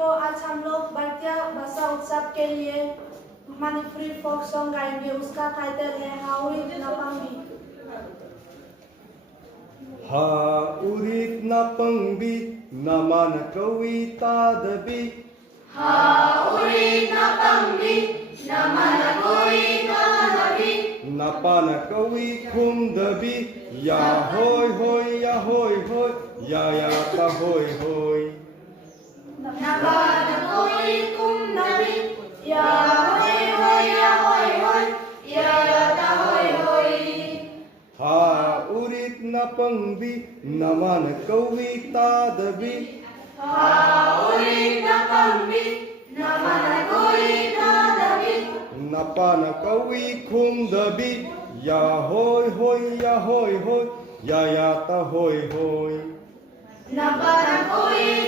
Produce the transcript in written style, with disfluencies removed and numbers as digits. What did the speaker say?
को आज हम लोग भारतीय भाषा उत्सव के लिए मणिपुरी फोक सॉन्ग गाएंगे। उसका टाइटल है हाउरित नापंगी। Haurit napangbi naman kawita dabi. Haurit napangbi naman kawita dabi. Napana kawi kum dabi. Ya hoy hoy ya hoy hoy ya ta hoy hoy. Napana kawi kum dabi. Ya hoy hoy ya hoy hoy ya ta hoy hoy. Haurit napangbi naman kawita dabi. Haurit napangbi naman kawita dabi. Napana kawi kum dabi. Ya hoy hoy ya hoy hoy ya ta hoy hoy. Napana kawi